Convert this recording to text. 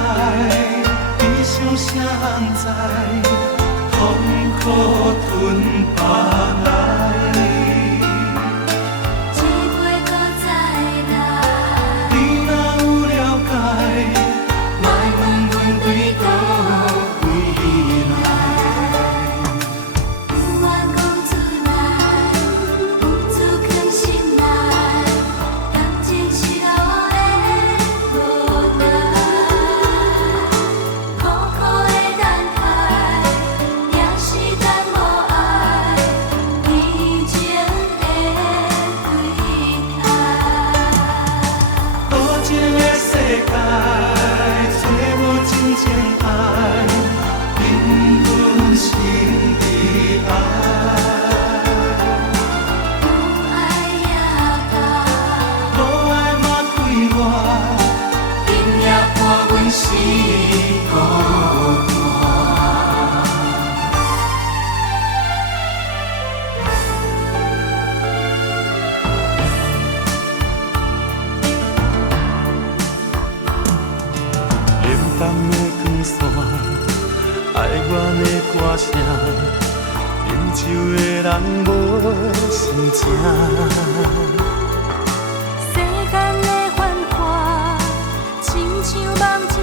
爱，悲伤谁人知？痛苦吞放来，只袂搁再来。你若有了解，莫问阮对倒位来。不愿讲出来，不自藏心内，感情是路的无奈，苦苦的等待，也是等无爱，悲情的对待。多情的世界，找无真正爱，因阮心里爱。有爱也到，无爱嘛开我，今夜伴阮是孤单。冷淡的光线，爱阮的歌声，饮酒的人无心情。世间的繁华，亲像梦一